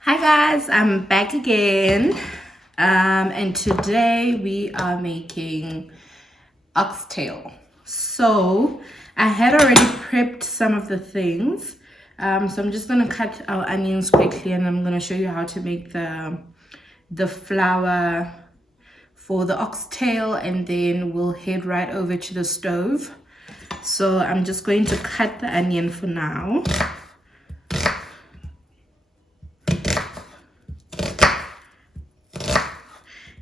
Hi guys, I'm back again. And today we are making oxtail. So I had already prepped some of the things. So I'm just gonna cut our onions quickly and I'm gonna show you how to make the flour for the oxtail, and then we'll head right over to the stove. So I'm just going to cut the onion for now.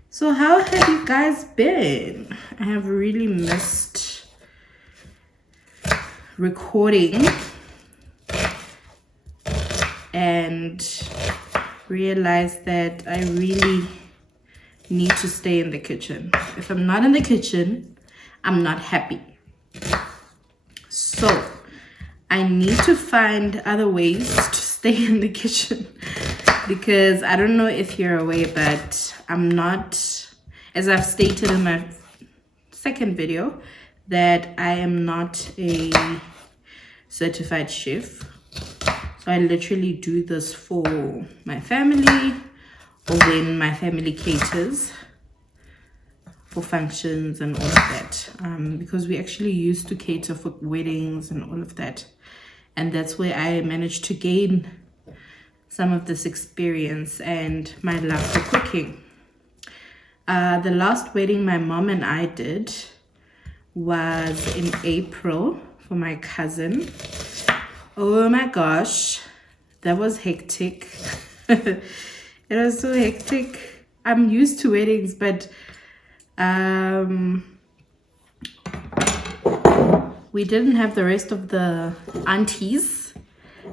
So how have you guys been? I have really missed recording and realized that I really need to stay in the kitchen. If I'm not in the kitchen, I'm not happy. So I need to find other ways to stay in the kitchen, because I don't know if you're aware, but I'm not, as I've stated in my second video, that I am not a certified chef. So I literally do this for my family, or when my family caters for functions and all of that, because we actually used to cater for weddings and all of that, and that's where I managed to gain some of this experience and my love for cooking. The last wedding my mom and I did was in April for my cousin. Oh my gosh, that was hectic. It was so hectic. I'm used to weddings, but we didn't have the rest of the aunties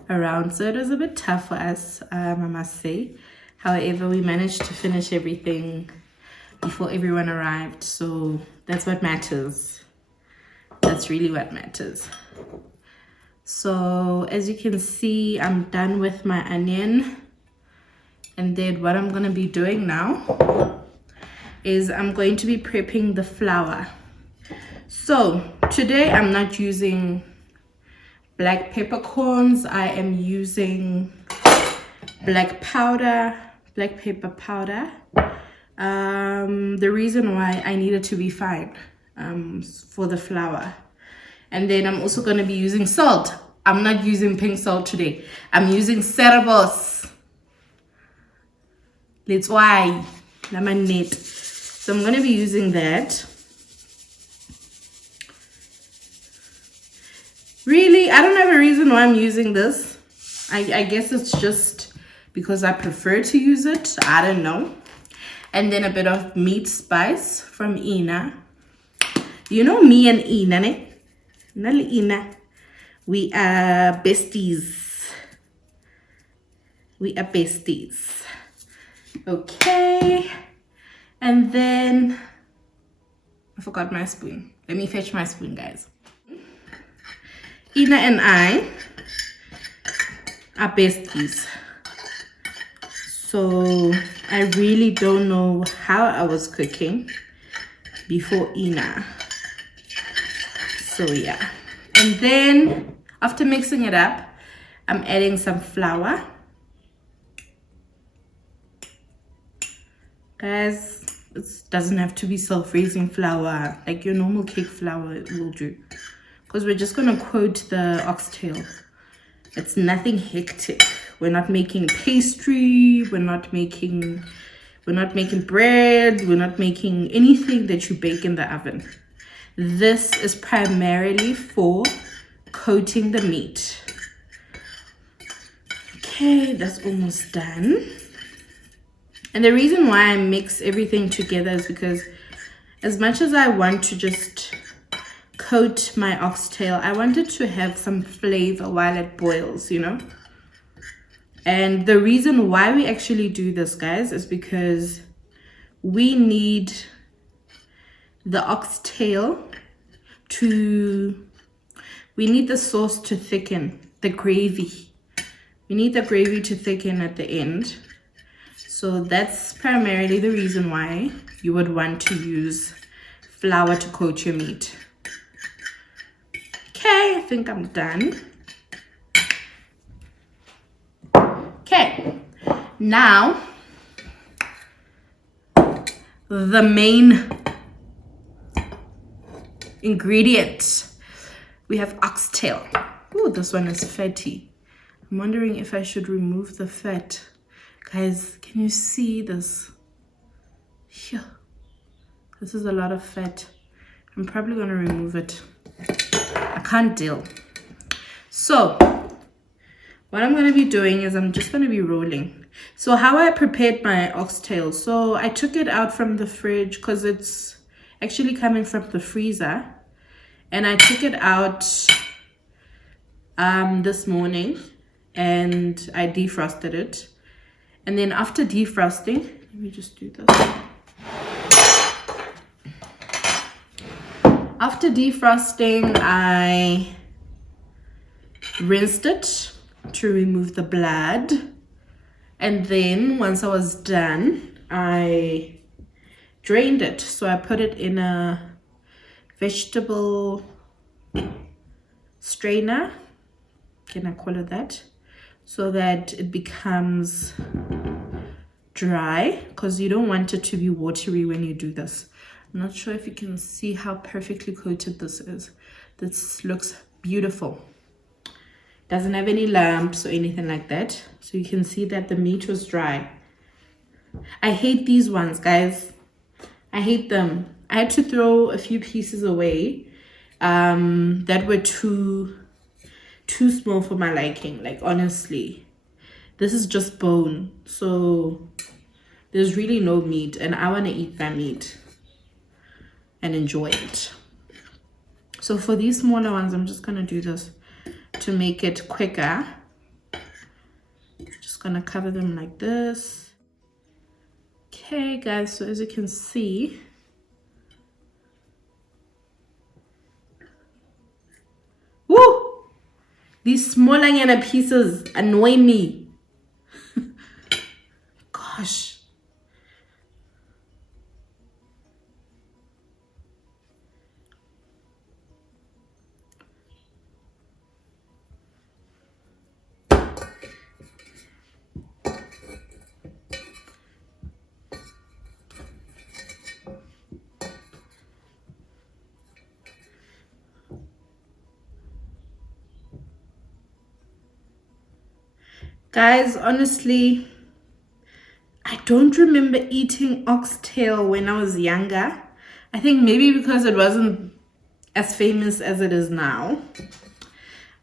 around, so it was a bit tough for us, I must say. However, we managed to finish everything before everyone arrived, so that's what matters. That's really what matters. So as you can see, I'm done with my onion, and then what I'm going to be doing now is I'm going to be prepping the flour. So today I'm not using black peppercorns. I am using black pepper powder. The reason why I need it to be fine for the flour. And then I'm also going to be using salt. I'm not using pink salt today. I'm using cerebos. That's why I'm net. So I'm going to be using that. Really, I don't have a reason why I'm using this. I guess it's just because I prefer to use it. I don't know. And then a bit of meat spice from Ina. You know me and Ina, ne? Ina. We are besties. We are besties. Okay. And then I forgot my spoon. Let me fetch my spoon, guys. Ina and I are besties. So I really don't know how I was cooking before Ina. So yeah. And then after mixing it up, I'm adding some flour. Guys, it doesn't have to be self-raising flour, like your normal cake flour will do, because we're just gonna coat the oxtail. It's nothing hectic. We're not making pastry, we're not making bread, we're not making anything that you bake in the oven. This is primarily for coating the meat. Okay, that's almost done. And the reason why I mix everything together is because as much as I want to just coat my oxtail, I wanted to have some flavor while it boils, you know. And the reason why we actually do this, guys, is because we need the oxtail we need the sauce to thicken, the gravy. We need the gravy to thicken at the end. So that's primarily the reason why you would want to use flour to coat your meat. Okay, I think I'm done. Okay, Now, the main ingredient. We have oxtail. Oh, this one is fatty. I'm wondering if I should remove the fat. Guys, can you see this? Here. This is a lot of fat. I'm probably gonna remove it. I can't deal. So, what I'm gonna be doing is I'm just gonna be rolling. So how I prepared my oxtail. So I took it out from the fridge because it's actually coming from the freezer. And I took it out this morning and I defrosted it. And then after defrosting, let me just do this. After defrosting, I rinsed it to remove the blood. And then once I was done, I drained it. So I put it in a vegetable strainer, can I call it that, so that it becomes dry, because you don't want it to be watery when you do this. I'm not sure if you can see how perfectly coated this is. This looks beautiful. Doesn't have any lumps or anything like that, so you can see that the meat was dry. I hate these ones, guys. I hate them. I had to throw a few pieces away that were too small for my liking. Like, honestly, this is just bone, so there's really no meat, and I want to eat that meat and enjoy it. So for these smaller ones, I'm just gonna do this to make it quicker. Just gonna cover them like this. Okay, guys, so as you can see, woo! These smaller yana pieces annoy me. Gosh. Guys, honestly, I don't remember eating oxtail when I was younger. I think maybe because it wasn't as famous as it is now.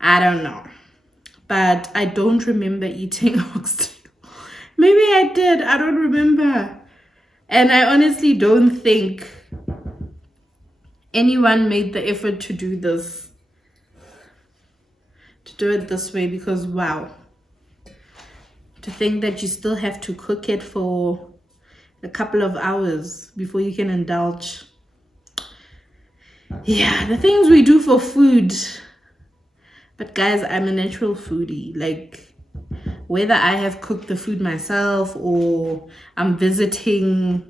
I don't know. But I don't remember eating oxtail. Maybe I did. I don't remember. And I honestly don't think anyone made the effort to do this. To do it this way, because wow. To think that you still have to cook it for a couple of hours before you can indulge. Yeah, the things we do for food. But guys, I'm a natural foodie. Like, whether I have cooked the food myself or I'm visiting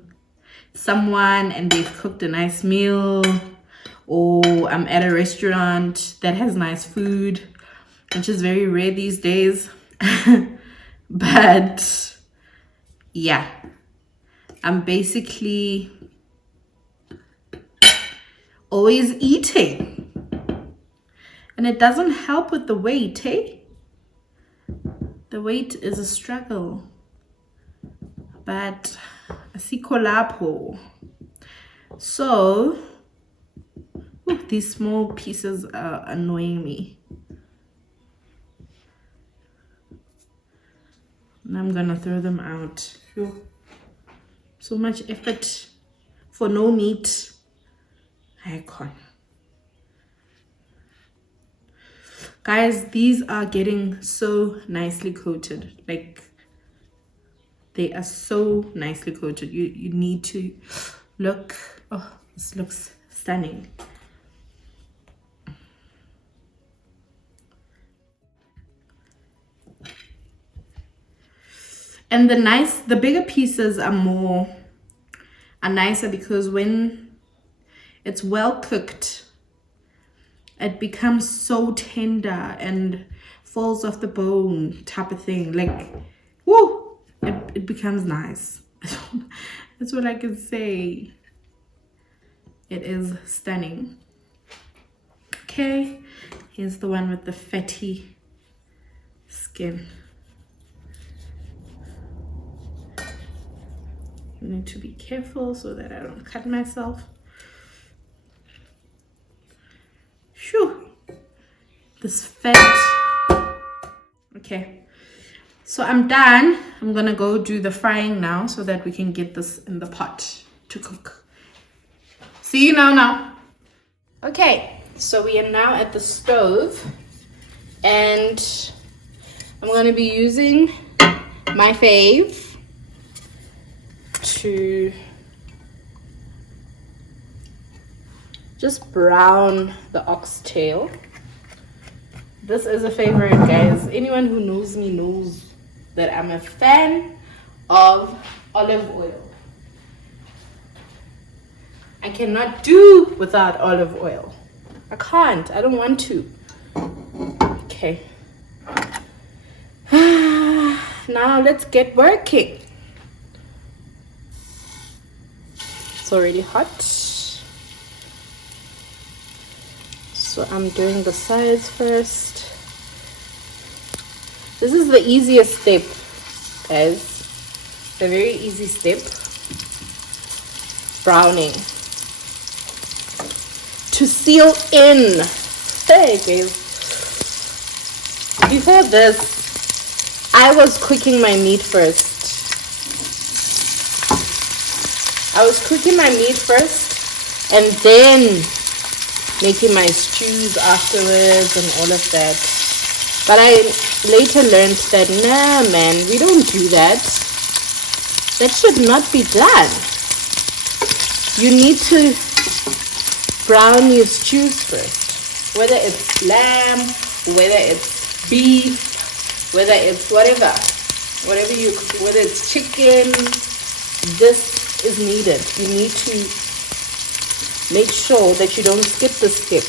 someone and they've cooked a nice meal, or I'm at a restaurant that has nice food, which is very rare these days. But yeah, I'm basically always eating, and it doesn't help with the weight, eh? The weight is a struggle, but asikho lapho. So these small pieces are annoying me. And I'm gonna throw them out. So much effort for no meat. I can't. Guys, these are getting so nicely coated. Like, they are so nicely coated. You need to look. Oh, this looks stunning. And the bigger pieces are nicer, because when it's well cooked, it becomes so tender and falls off the bone type of thing. Like, woo! it becomes nice. That's what I can say. It is stunning. Okay, here's the one with the fatty skin. I need to be careful so that I don't cut myself. Shoo! This fat. Okay, so I'm done. I'm gonna go do the frying now so that we can get this in the pot to cook. See you now. Okay, so we are now at the stove and I'm gonna be using my fave to just brown the oxtail. This is a favorite, guys. Anyone who knows me knows that I'm a fan of olive oil. I cannot do without olive oil. I can't. I don't want to. Okay. Now let's get working. It's already hot. So I'm doing the sides first. This is the easiest step, guys. The very easy step. Browning. To seal in. Hey guys. Before this, I was cooking my meat first. And then making my stews afterwards and all of that. But I later learned that, nah man, we don't do that. That should not be done. You need to brown your stews first. Whether it's lamb, whether it's beef, whether it's whatever you cook, whether it's chicken, this is needed. You need to make sure that you don't skip this step.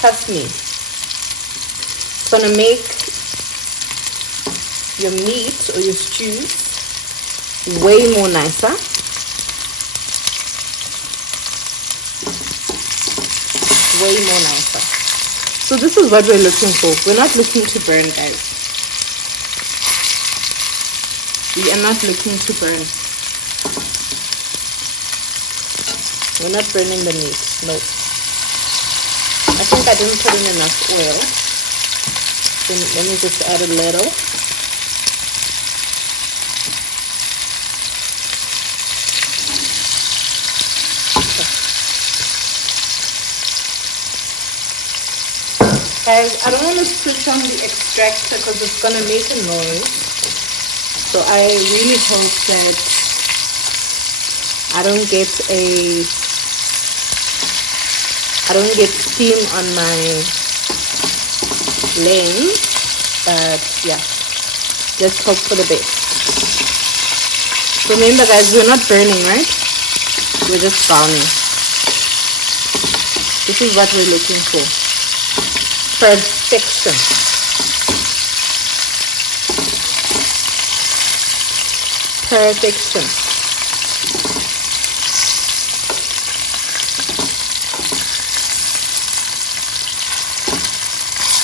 Trust me. It's gonna make your meat or your stew way more nicer. Way more nicer. So this is what we're looking for. We're not looking to burn, guys. We are not looking to burn. We're not burning the meat. No. I think I didn't put in enough oil. Then let me just add a little. Guys, I don't want to switch on the extractor because it's going to make a noise. So I really hope that I don't get steam on my lens. But yeah, let's hope for the best. Remember guys, we're not burning, right? We're just browning. This is what we're looking for. Perfection. Perfection.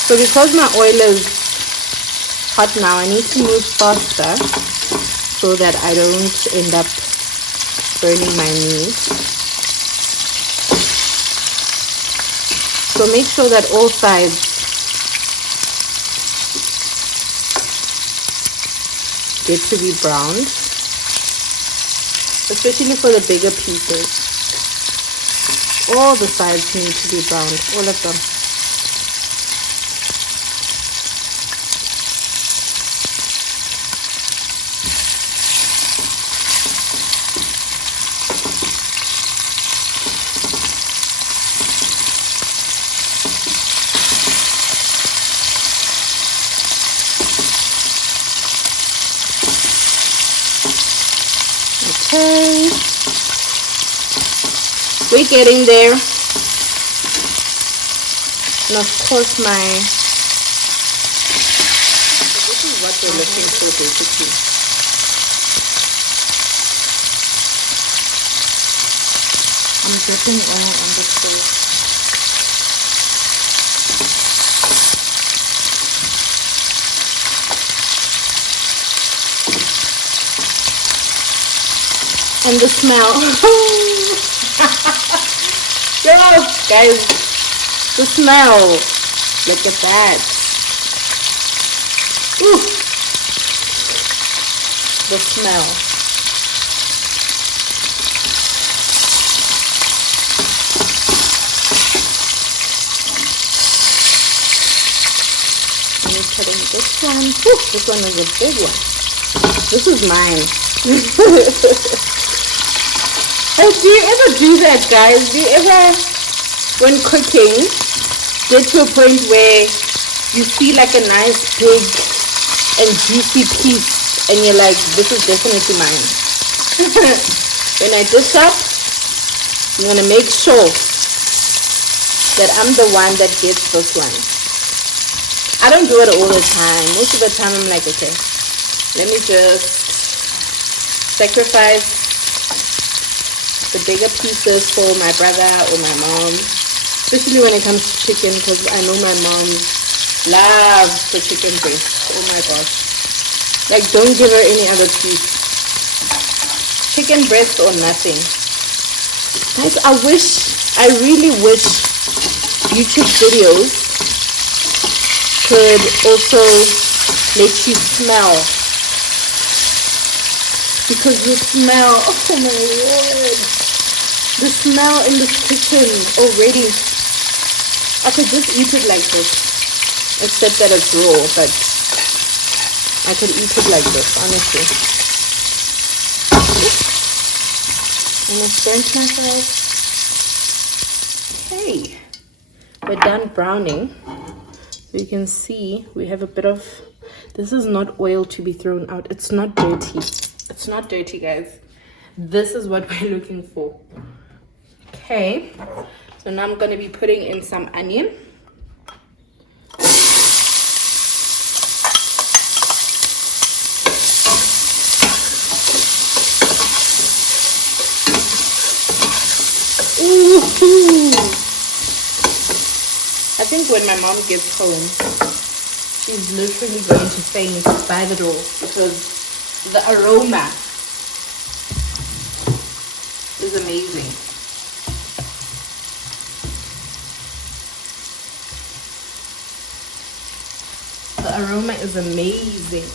So because my oil is hot now, I need to move faster so that I don't end up burning my meat. So make sure that all sides get to be browned, especially for the bigger pieces. All the sides need to be browned, all of them. Okay, we're getting there. And of course this is what we're looking for basically. I'm dripping oil on the stove. And the smell. Yo, guys, the smell. Look at that. Ooh. The smell. Let me put in this one. Ooh, this one is a big one. This is mine. Oh, do you ever do that, guys? Do you ever, when cooking, get to a point where you see like a nice big and juicy piece and you're like, this is definitely mine. When I dish up, I'm going to make sure that I'm the one that gets this one. I don't do it all the time. Most of the time I'm like, okay, let me just sacrifice the bigger pieces for my brother or my mom, especially when it comes to chicken, because I know my mom loves the chicken breast. Oh my gosh, like don't give her any other piece, chicken breast or nothing. Guys, I really wish YouTube videos could also let you smell, because the smell, oh my word, the smell in the kitchen already. I could just eat it like this, except that it's raw, but I could eat it like this, honestly. Almost burnt myself. Okay, we're done browning. So you can see we have a bit of, this is not oil to be thrown out. It's not dirty. It's not dirty, guys. This is what we're looking for. Okay, so now I'm going to be putting in some onion. Ooh. I think when my mom gets home, she's literally going to faint by the door, because the aroma is amazing. The aroma is amazing.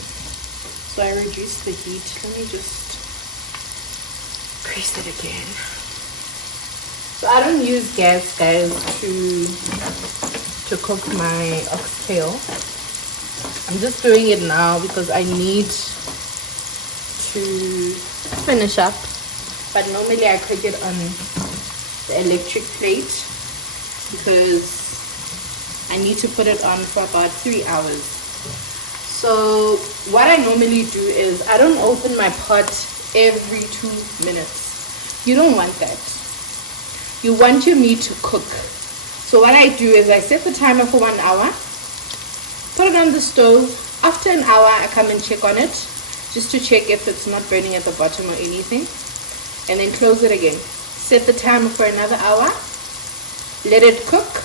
So I reduced the heat. Let me just increase it again. So I don't use gas, guys, to cook my oxtail. I'm just doing it now because I need to finish up, but normally I cook it on the electric plate because I need to put it on for about 3 hours. So what I normally do is I don't open my pot every 2 minutes. You don't want that. You want your meat to cook. So what I do is I set the timer for 1 hour, put it on the stove. After an hour I come and check on it, just to check if it's not burning at the bottom or anything, and then close it again. Set the timer for another hour, let it cook,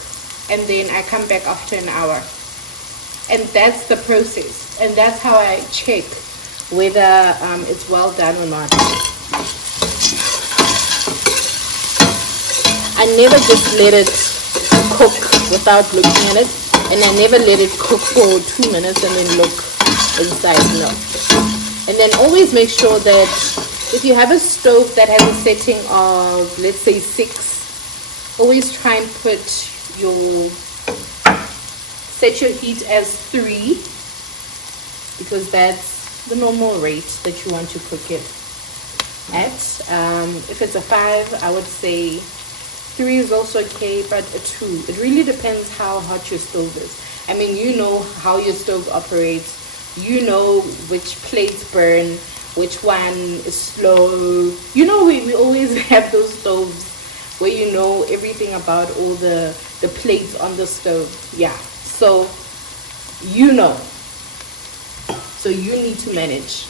and then I come back after an hour. And that's the process, and that's how I check whether it's well done or not. I never just let it cook without looking at it, and I never let it cook for 2 minutes and then look inside. No. And then always make sure that if you have a stove that has a setting of, let's say, 6, always try and set your heat as 3, because that's the normal rate that you want to cook it at. If it's a 5, I would say 3 is also okay, but a 2. It really depends how hot your stove is. I mean, you know how your stove operates. You know which plates burn, which one is slow. You know, we always have those stoves where you know everything about all the plates on the stove. Yeah, so you know. So you need to manage.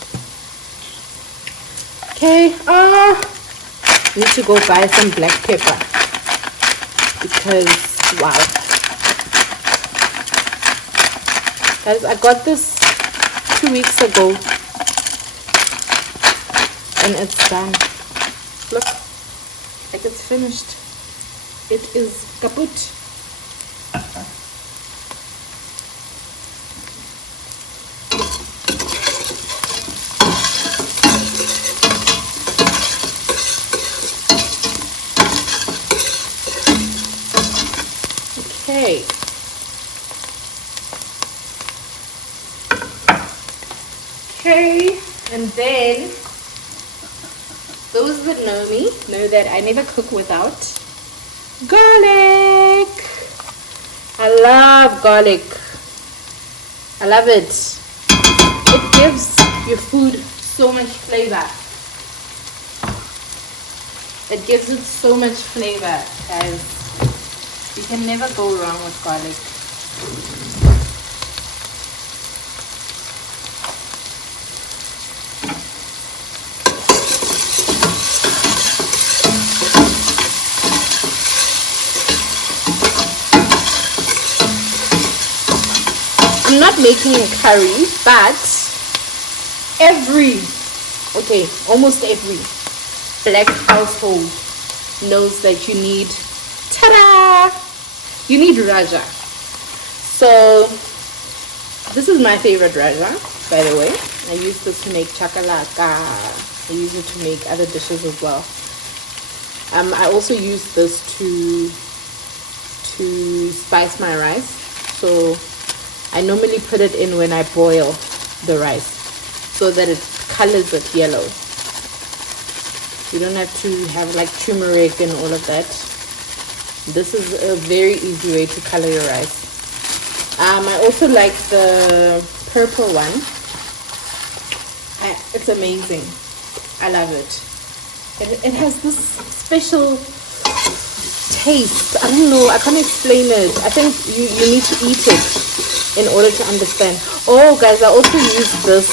Okay, need to go buy some black pepper because wow, guys, I got this 2 weeks ago and it's done. Look, like it's finished. It is kaput. Okay. Okay, and then those that know me know that I never cook without garlic. I love garlic. I love it. It gives your food so much flavor. It gives it so much flavor, guys. You can never go wrong with garlic. I'm not making a curry, but almost every black household knows that you need, ta-da! You need raja. So this is my favorite raja, by the way. I use this to make chakalaka. I use it to make other dishes as well. I also use this to spice my rice. So I normally put it in when I boil the rice so that it colors it yellow. You don't have to have like turmeric and all of that. This is a very easy way to color your rice. I also like the purple one. It's amazing. I love it. It has this special taste. I don't know. I can't explain it. I think you need to eat it in order to understand. Oh, guys, I also use this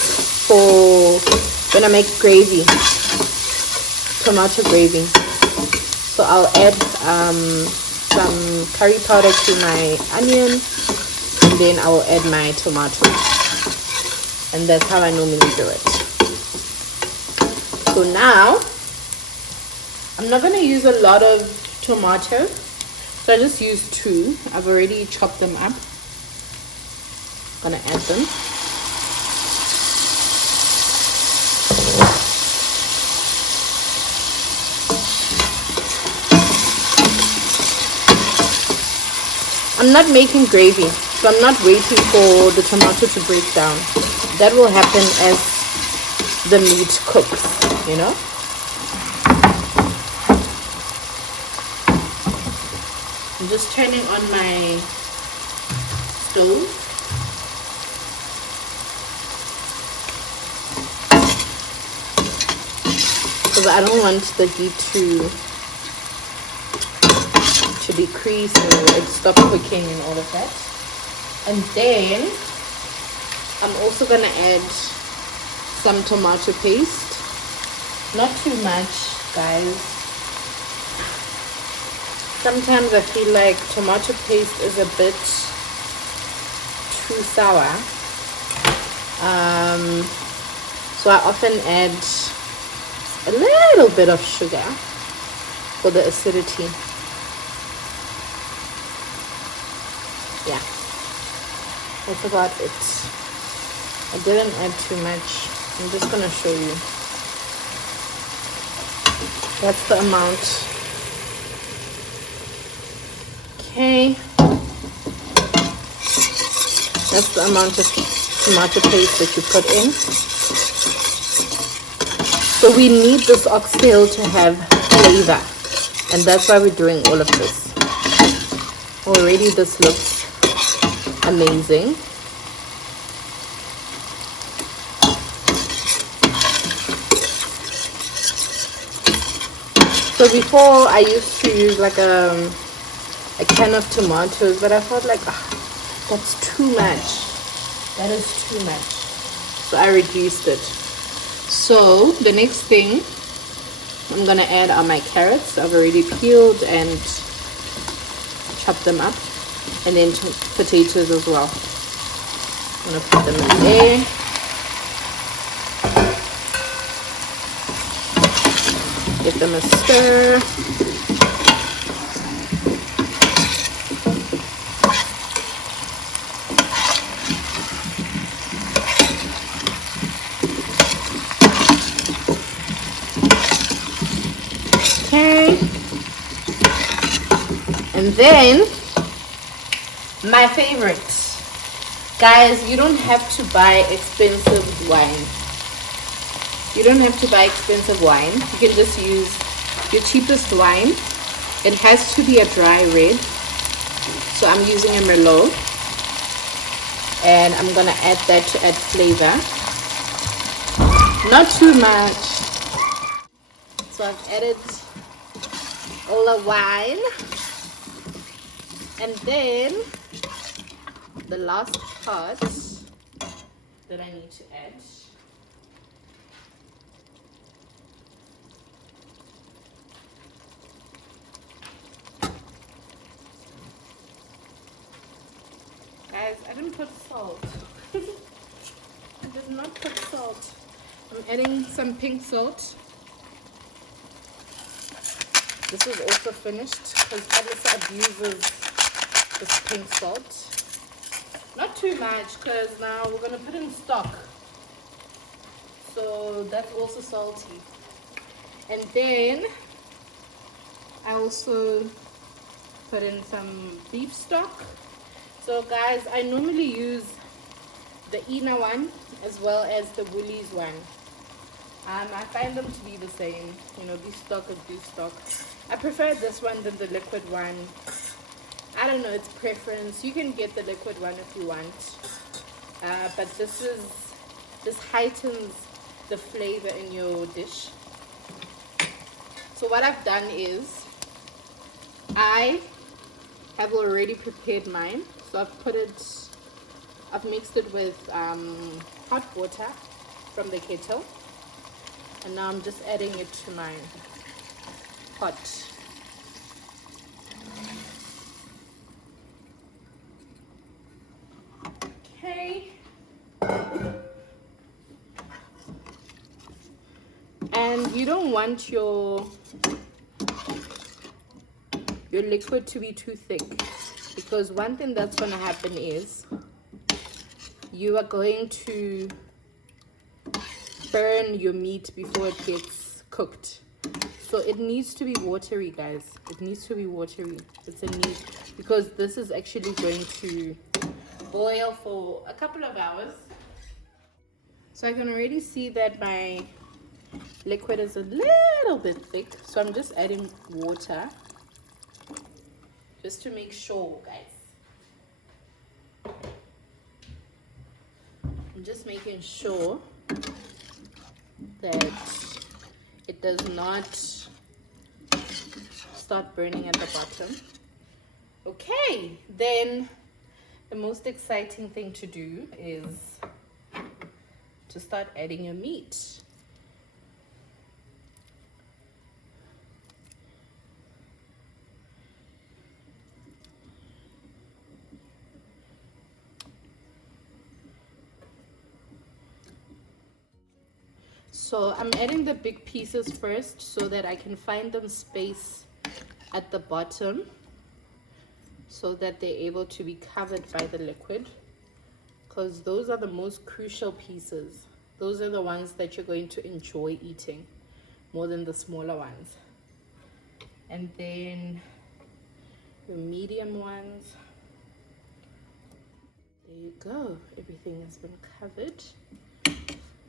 for when I make gravy. Tomato gravy. So I'll add some curry powder to my onion, and then I'll add my tomato, and that's how I normally do it. So now I'm not going to use a lot of tomato, so I just use 2. I've already chopped them up. I'm going to add them. I'm not making gravy, so I'm not waiting for the tomato to break down. That will happen as the meat cooks, you know. I'm just turning on my stove. Because I don't want the heat to decrease or it stop cooking and all of that. And then I'm also gonna add some tomato paste. Not too much, guys. Sometimes I feel like tomato paste is a bit too sour. So I often add a little bit of sugar for the acidity. Yeah, that's about it. I didn't add too much. I'm just gonna show you. That's the amount. Okay, that's the amount of tomato paste that you put in. So we need this oxtail to have flavor, and that's why we're doing all of this. Already this looks amazing. So before I used to use like a can of tomatoes, but I felt like that's too much. That is too much. So I reduced it. So the next thing I'm gonna add my carrots. I've already peeled and chopped them up, and then potatoes as well. I'm gonna put them in there. Give them a stir. Okay. And then my favorite. Guys, you don't have to buy expensive wine. You don't have to buy expensive wine. You can just use your cheapest wine. It has to be a dry red. So I'm using a Merlot. And I'm going to add that to add flavor. Not too much. So I've added all the wine. And then the last part that I need to add. Guys, I didn't put salt. I did not put salt. I'm adding some pink salt. This is also finished because Alyssa abuses this pink salt. Not too much because now we're going to put in stock. So that's also salty. And then I also put in some beef stock. So guys, I normally use the Ina one as well as the Woolies one. I find them to be the same. You know, beef stock is beef stock. I prefer this one than the liquid one. I don't know, it's preference. You can get the liquid one if you want. But this heightens the flavor in your dish. So what I've done is I have already prepared mine. So I've mixed it with hot water from the kettle. And now I'm just adding it to my pot. Okay. And you don't want your liquid to be too thick, because one thing that's going to happen is you are going to burn your meat before it gets cooked. So it needs to be watery, guys. It needs to be watery. It's a need, because this is actually going to boil for a couple of hours. So I can already see that my liquid is a little bit thick, so I'm just adding water just to make sure, guys. I'm just making sure that it does not start burning at the bottom. Okay, then the most exciting thing to do is to start adding your meat. So I'm adding the big pieces first so that I can find them space at the bottom so that they're able to be covered by the liquid, because those are the most crucial pieces. Those are the ones that you're going to enjoy eating more than the smaller ones. And then the medium ones. There you go. Everything has been covered.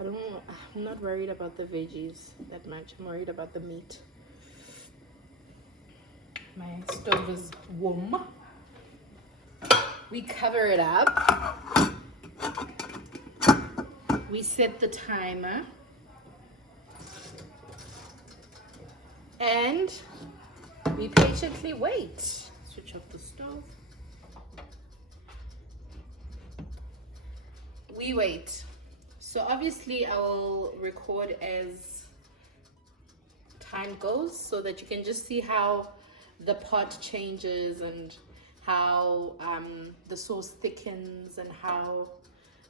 I'm not worried about the veggies that much. I'm worried about the meat. My stove is warm. We cover it up. We set the timer. And we patiently wait. Switch off the stove. We wait. So obviously I will record as time goes, so that you can just see how the pot changes and how the sauce thickens and how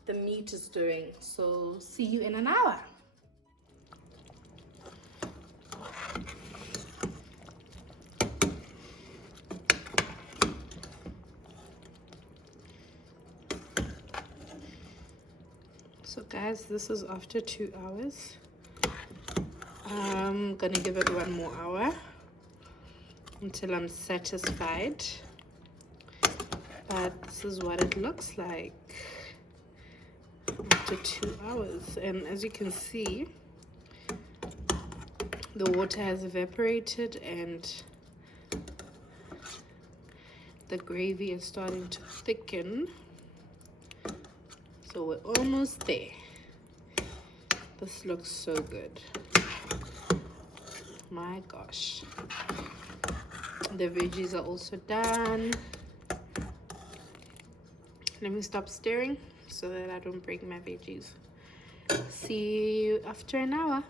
the meat is doing. So see you in an hour. So guys, this is after 2 hours. I'm gonna give it 1 more hour until I'm satisfied. But this is what it looks like after 2 hours. And as you can see, the water has evaporated and the gravy is starting to thicken. So we're almost there. This looks so good. My gosh. The veggies are also done. Let me stop stirring so that I don't break my veggies. See you after an hour.